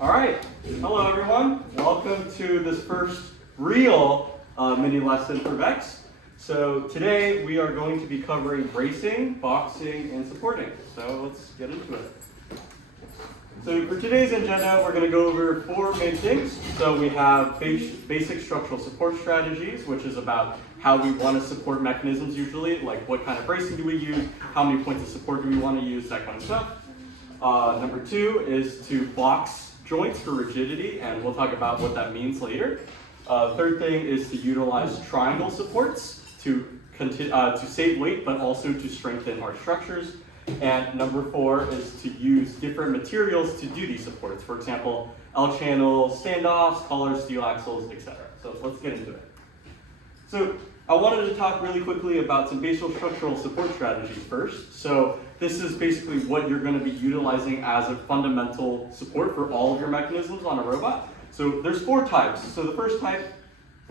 All right, hello everyone. Welcome to this first real mini lesson for VEX. So today we are going to be covering bracing, boxing, and supporting. So let's get into it. So for today's agenda, we're going to go over four main things. So we have basic structural support strategies, which is about how we want to support mechanisms usually, like what kind of bracing do we use, how many points of support do we want to use, that kind of stuff. Number two is to box joints for rigidity, and we'll talk about what that means later. Third thing is to utilize triangle supports to save weight, but also to strengthen our structures. And number four is to use different materials to do these supports. For example, L channels, standoffs, collars, steel axles, etc. So let's get into it. So I wanted to talk really quickly about some basic structural support strategies first. So this is basically what you're going to be utilizing as a fundamental support for all of your mechanisms on a robot. So there's four types. So the first type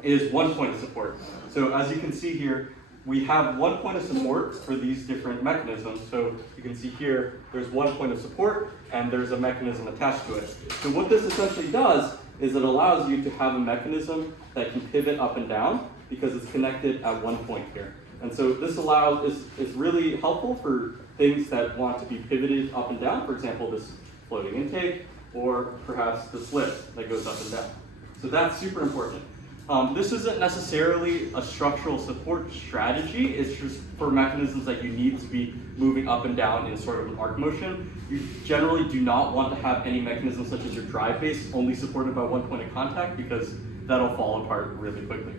is one point of support. So as you can see here, we have one point of support for these different mechanisms. So you can see here, there's one point of support and there's a mechanism attached to it. So what this essentially does is it allows you to have a mechanism that can pivot up and down because it's connected at one point here. And so this is really helpful for things that want to be pivoted up and down. For example, this floating intake, or perhaps the slip that goes up and down. So that's super important. This isn't necessarily a structural support strategy. It's just for mechanisms that you need to be moving up and down in sort of an arc motion. You generally do not want to have any mechanism such as your drive base only supported by one point of contact because that'll fall apart really quickly.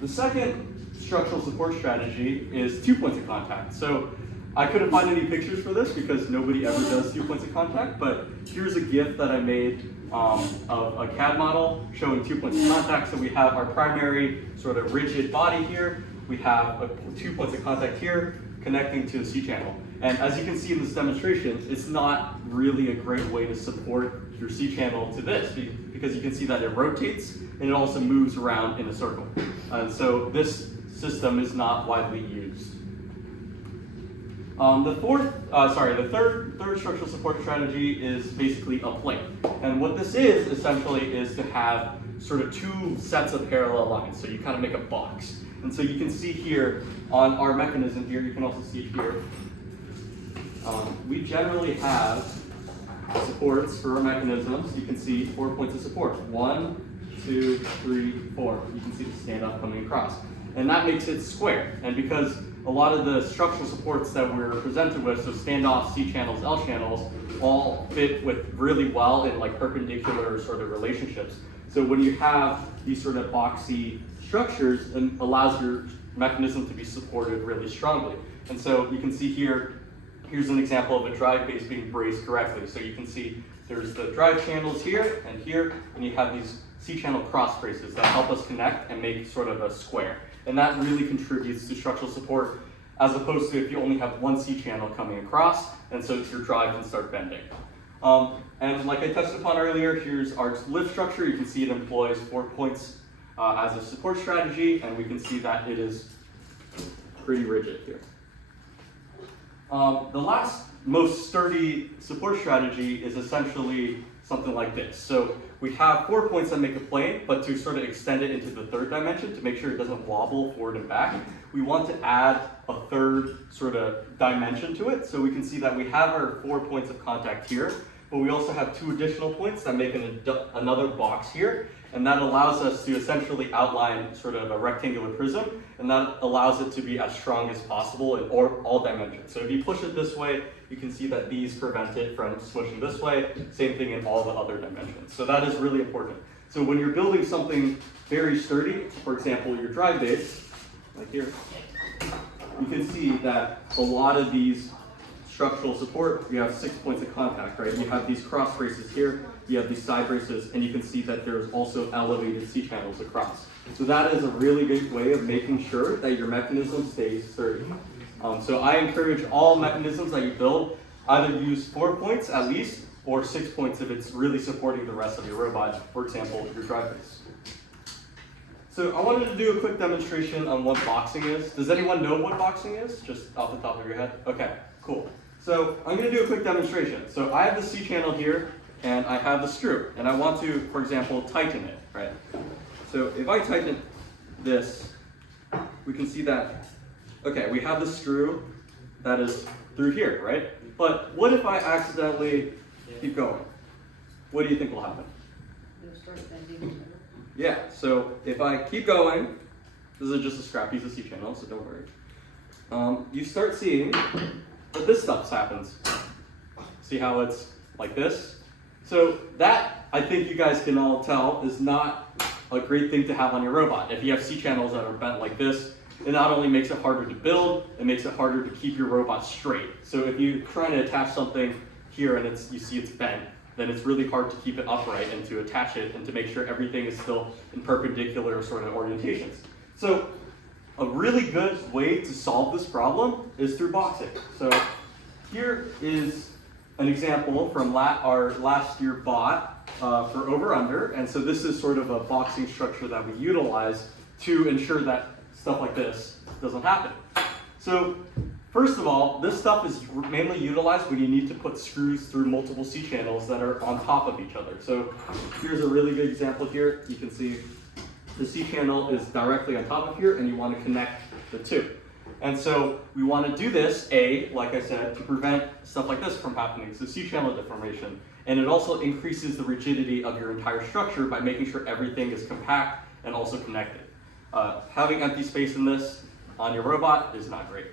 The second structural support strategy is 2 points of contact. So I couldn't find any pictures for this because nobody ever does 2 points of contact, but here's a GIF that I made of a CAD model showing 2 points of contact. So we have our primary sort of rigid body here. We have 2 points of contact here connecting to the C channel. And as you can see in this demonstration, it's not really a great way to support your C channel to this because you can see that it rotates and it also moves around in a circle. And so this system is not widely used. The third structural support strategy is basically a plate. And what this is essentially is to have sort of two sets of parallel lines. So you kind of make a box. And so you can see here on our mechanism here, you can also see here, we generally have supports for our mechanisms. You can see 4 points of support. 1, 2, 3, 4. You can see the standoff coming across. And that makes it square. And because a lot of the structural supports that we're presented with, so standoffs, C channels, L channels, all fit with really well in like perpendicular sort of relationships. So when you have these sort of boxy structures, it allows your mechanism to be supported really strongly. And so you can see here, here's an example of a drive base being braced correctly. So you can see there's the drive channels here, and you have these C channel cross braces that help us connect and make sort of a square. And that really contributes to structural support as opposed to if you only have one C channel coming across, and so your drive can start bending. And like I touched upon earlier, here's our lift structure. You can see it employs 4 points as a support strategy, and we can see that it is pretty rigid here. The last most sturdy support strategy is essentially something like this. So we have 4 points that make a plane, but to sort of extend it into the third dimension to make sure it doesn't wobble forward and back, we want to add a third sort of dimension to it. So we can see that we have our 4 points of contact here, but we also have 2 additional points that make another box here. And that allows us to essentially outline sort of a rectangular prism, and that allows it to be as strong as possible in all dimensions. So if you push it this way, you can see that these prevent it from swishing this way. Same thing in all the other dimensions. So that is really important. So when you're building something very sturdy, for example, your drive base, like here, you can see that a lot of these structural support, you have 6 points of contact, right? You have these cross braces here, you have these side braces, and you can see that there's also elevated C channels across. So that is a really good way of making sure that your mechanism stays sturdy. So I encourage all mechanisms that you build, either use 4 points at least, or 6 points if it's really supporting the rest of your robot, for example, your drive base. So I wanted to do a quick demonstration on what boxing is. Does anyone know what boxing is? Just off the top of your head? Okay, cool. So I'm going to do a quick demonstration. So I have the C channel here, and I have the screw, and I want to, for example, tighten it, right? So if I tighten this, we can see that, okay, we have the screw that is through here, right? But what if I accidentally keep going? What do you think will happen? It'll start bending. Yeah, so if I keep going, this is just a scrap piece of C channel, so don't worry. You start seeing that this stuff happens. See how it's like this? So that, I think you guys can all tell, is not a great thing to have on your robot. If you have C channels that are bent like this, it not only makes it harder to build, it makes it harder to keep your robot straight. So if you're trying to attach something here and you see it's bent, then it's really hard to keep it upright and to attach it and to make sure everything is still in perpendicular sort of orientations. So a really good way to solve this problem is through boxing. So here is an example from our last year bot for over-under. And so this is sort of a boxing structure that we utilize to ensure that stuff like this doesn't happen. So first of all, this stuff is mainly utilized when you need to put screws through multiple C channels that are on top of each other. So here's a really good example here. You can see the C channel is directly on top of here, and you want to connect the two. And so we want to do this, like I said, to prevent stuff like this from happening, so C channel deformation. And it also increases the rigidity of your entire structure by making sure everything is compact and also connected. Having empty space in this on your robot is not great.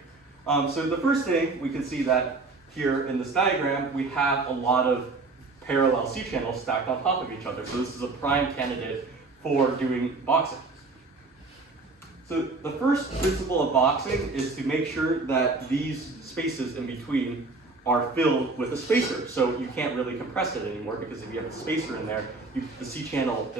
So the first thing, we can see that here in this diagram, we have a lot of parallel C channels stacked on top of each other. So this is a prime candidate for doing boxing. So the first principle of boxing is to make sure that these spaces in between are filled with a spacer. So you can't really compress it anymore, because if you have a spacer in there, the C channel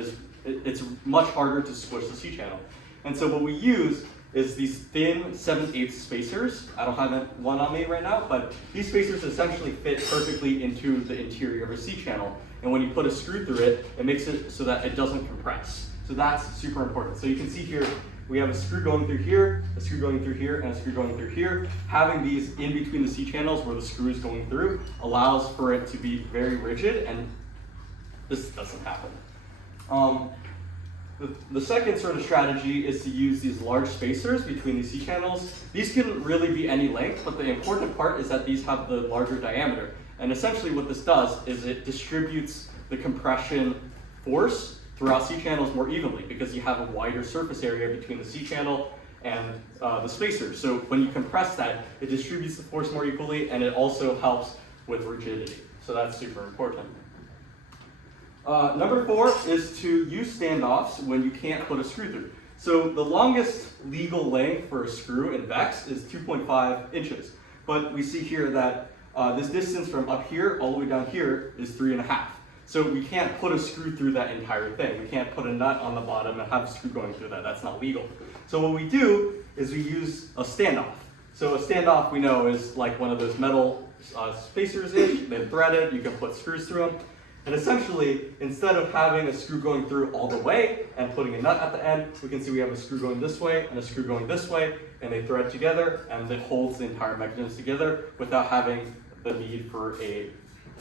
it's much harder to squish the C channel. And so what we use is these thin 7/8 spacers. I don't have one on me right now, but these spacers essentially fit perfectly into the interior of a C channel. And when you put a screw through it, it makes it so that it doesn't compress. So that's super important. So you can see here, we have a screw going through here, a screw going through here, and a screw going through here. Having these in between the C channels where the screw is going through allows for it to be very rigid, and this doesn't happen. The second sort of strategy is to use these large spacers between these C channels. These can really be any length, but the important part is that these have the larger diameter. And essentially what this does is it distributes the compression force throughout C channels more evenly, because you have a wider surface area between the C channel and the spacer. So when you compress that, it distributes the force more equally, and it also helps with rigidity. So that's super important. Number 4 is to use standoffs when you can't put a screw through. So the longest legal length for a screw in VEX is 2.5 inches. But we see here that this distance from up here all the way down here is 3.5. So we can't put a screw through that entire thing. We can't put a nut on the bottom and have a screw going through that. That's not legal. So what we do is we use a standoff. So a standoff, we know, is like one of those metal spacers-ish. They're threaded. You can put screws through them. And essentially, instead of having a screw going through all the way and putting a nut at the end, we can see we have a screw going this way and a screw going this way, and they thread together, and it holds the entire mechanism together without having the need for a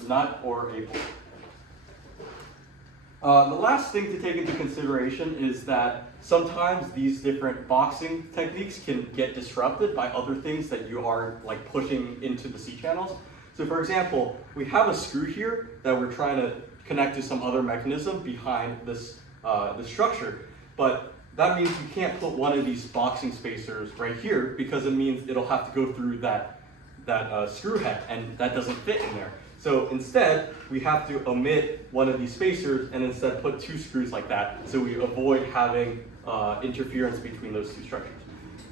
nut or a bolt. The last thing to take into consideration is that sometimes these different boxing techniques can get disrupted by other things that you are like pushing into the C channels. So for example, we have a screw here that we're trying to connect to some other mechanism behind this structure, but that means you can't put one of these boxing spacers right here, because it means it'll have to go through that screw head, and that doesn't fit in there. So instead, we have to omit one of these spacers and instead put 2 screws like that, so we avoid having interference between those 2 structures.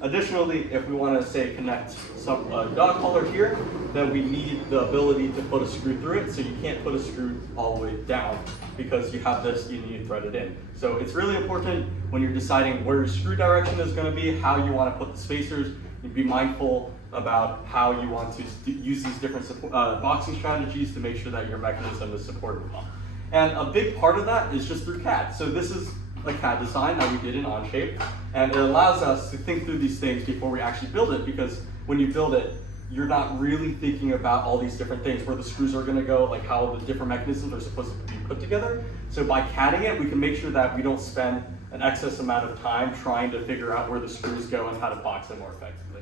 Additionally, if we want to, say, connect some dog collar here, then we need the ability to put a screw through it, so you can't put a screw all the way down, because you have this, you need to thread it in. So it's really important when you're deciding where your screw direction is going to be, how you want to put the spacers. You be mindful about how you want to use these different boxing strategies to make sure that your mechanism is supported well. And a big part of that is just through CAD. So this is a CAD design that we did in Onshape, and it allows us to think through these things before we actually build it, because when you build it, you're not really thinking about all these different things, where the screws are gonna go, like how the different mechanisms are supposed to be put together. So by CADing it, we can make sure that we don't spend an excess amount of time trying to figure out where the screws go and how to box them more effectively.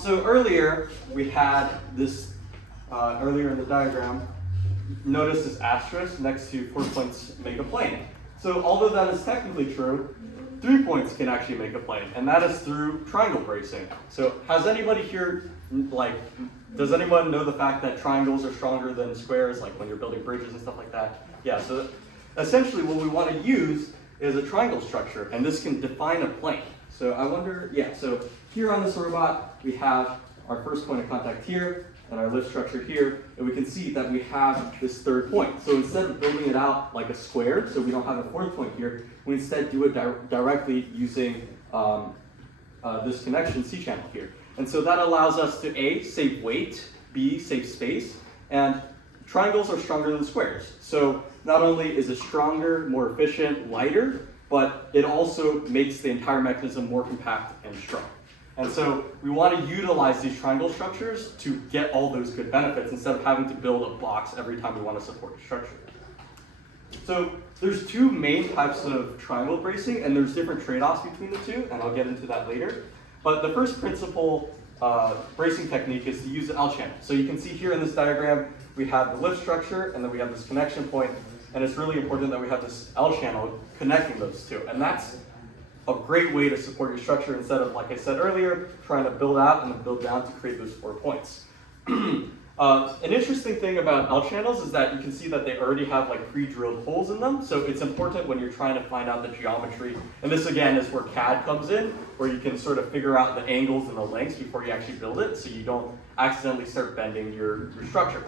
So earlier, we had this, earlier in the diagram, notice this asterisk next to 4 points make a plane. So although that is technically true, 3 points can actually make a plane, and that is through triangle bracing. So has anybody here, does anyone know the fact that triangles are stronger than squares, like when you're building bridges and stuff like that? Yeah, so essentially what we want to use is a triangle structure, and this can define a plane. So I wonder, yeah, so here on this robot, we have our first point of contact here, and our lift structure here, and we can see that we have this third point. So instead of building it out like a square, so we don't have a fourth point here, we instead do it directly using this connection C-channel here. And so that allows us to A, save weight, B, save space, and triangles are stronger than squares. So not only is it stronger, more efficient, lighter, but it also makes the entire mechanism more compact and strong. And so we want to utilize these triangle structures to get all those good benefits instead of having to build a box every time we want to support a structure. So there's two main types of triangle bracing, and there's different trade-offs between the two, and I'll get into that later. But the first principal bracing technique is to use the L channel. So you can see here in this diagram, we have the lift structure, and then we have this connection point, and it's really important that we have this L channel connecting those two. And that's a great way to support your structure instead of, like I said earlier, trying to build out and then build down to create those 4 points. An interesting thing about L channels is that you can see that they already have like pre-drilled holes in them. So it's important when you're trying to find out the geometry. And this again is where CAD comes in, where you can sort of figure out the angles and the lengths before you actually build it, so you don't accidentally start bending your structure.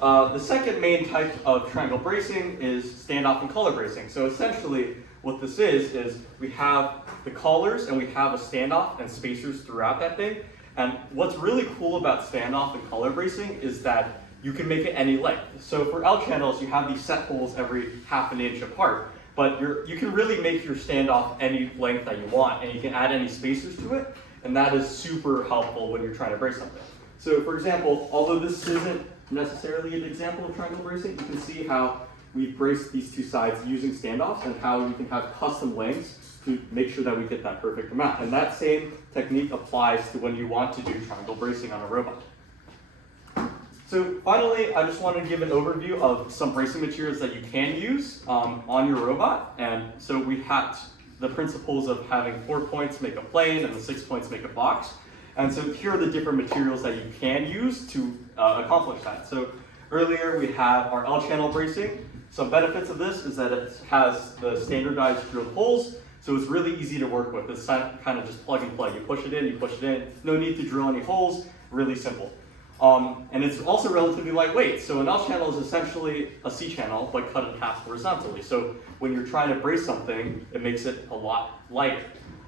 The second main type of triangle bracing is standoff and collar bracing. So essentially, what this is we have the collars and we have a standoff and spacers throughout that thing. And what's really cool about standoff and collar bracing is that you can make it any length. So for L channels, you have these set holes every ½ an inch apart, but you can really make your standoff any length that you want, and you can add any spacers to it, and that is super helpful when you're trying to brace something. So for example, although this isn't necessarily an example of triangle bracing, you can see how we've braced these two sides using standoffs and how you can have custom lengths to make sure that we get that perfect amount. And that same technique applies to when you want to do triangle bracing on a robot. So finally, I just want to give an overview of some bracing materials that you can use on your robot. And so we had the principles of having 4 points make a plane and the 6 points make a box. And so here are the different materials that you can use to accomplish that. So earlier we had our L channel bracing. Some benefits of this is that it has the standardized drilled holes, so it's really easy to work with. It's kind of just plug and play. You push it in, you push it in. No need to drill any holes, really simple. And it's also relatively lightweight. So an L channel is essentially a C channel, but cut in half horizontally. So when you're trying to brace something, it makes it a lot lighter.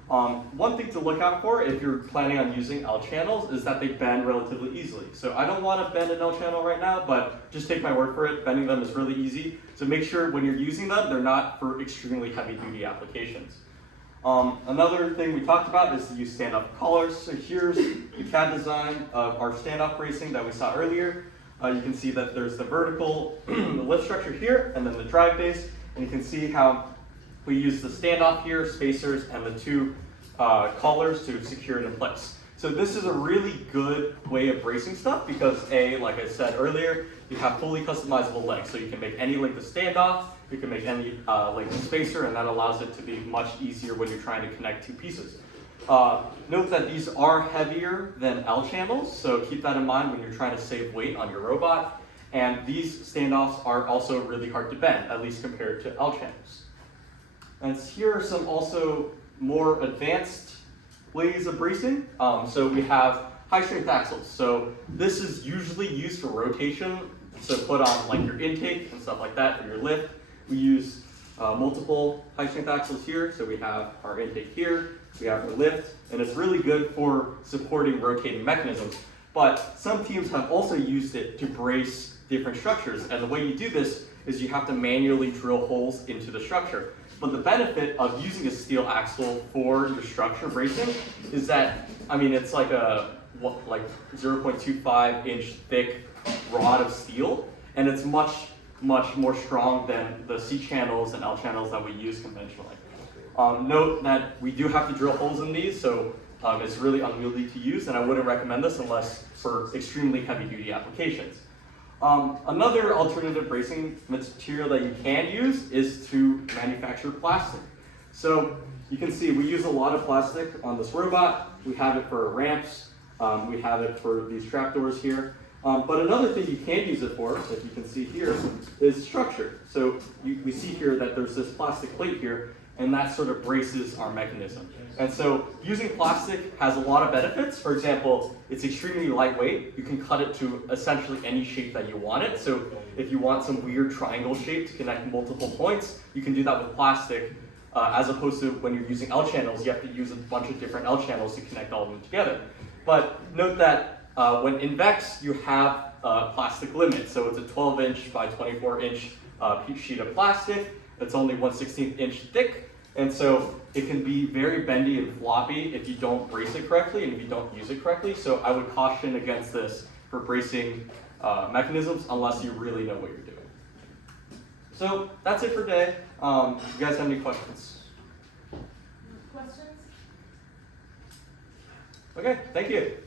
One thing to look out for if you're planning on using L channels is that they bend relatively easily. So I don't want to bend an L channel right now, but just take my word for it, bending them is really easy. So make sure when you're using them, they're not for extremely heavy duty applications. Another thing we talked about is to use standoff collars. So here's the CAD design of our standoff bracing that we saw earlier. You can see that there's the vertical the lift structure here, and then the drive base, and you can see how we use the standoff here, spacers, and the two collars to secure it in place. So this is a really good way of bracing stuff because A, like I said earlier, you have fully customizable lengths. So you can make any length of standoff, you can make any length of spacer, and that allows it to be much easier when you're trying to connect two pieces. Note that these are heavier than L channels, so keep that in mind when you're trying to save weight on your robot. And these standoffs are also really hard to bend, at least compared to L channels. And here are some also more advanced ways of bracing. So we have high strength axles. So this is usually used for rotation. So put on like your intake and stuff like that for your lift. We use multiple high strength axles here. So we have our intake here, we have our lift, and it's really good for supporting rotating mechanisms. But some teams have also used it to brace different structures. And the way you do this is you have to manually drill holes into the structure. But the benefit of using a steel axle for your structure bracing is that I mean, it's like a 0.25 inch thick rod of steel, and it's much more strong than the C channels and L channels that we use conventionally. Note that we do have to drill holes in these, so it's really unwieldy to use, and I wouldn't recommend this unless for extremely heavy duty applications. Another alternative bracing material that you can use is to manufacture plastic. So you can see we use a lot of plastic on this robot. We have it for ramps, we have it for these trapdoors here. But another thing you can use it for, if you can see here, is structure. So we see here that there's this plastic plate here, and that sort of braces our mechanism. And so using plastic has a lot of benefits. For example, it's extremely lightweight. You can cut it to essentially any shape that you want it. So if you want some weird triangle shape to connect multiple points, you can do that with plastic, as opposed to when you're using L channels, you have to use a bunch of different L channels to connect all of them together. But note that when in VEX, you have a plastic limit. So it's a 12-inch by 24-inch sheet of plastic. It's only 1/16 inch thick. And so it can be very bendy and floppy if you don't brace it correctly and if you don't use it correctly. So I would caution against this for bracing mechanisms unless you really know what you're doing. So that's it for today. You guys have any questions? Questions? Okay, thank you.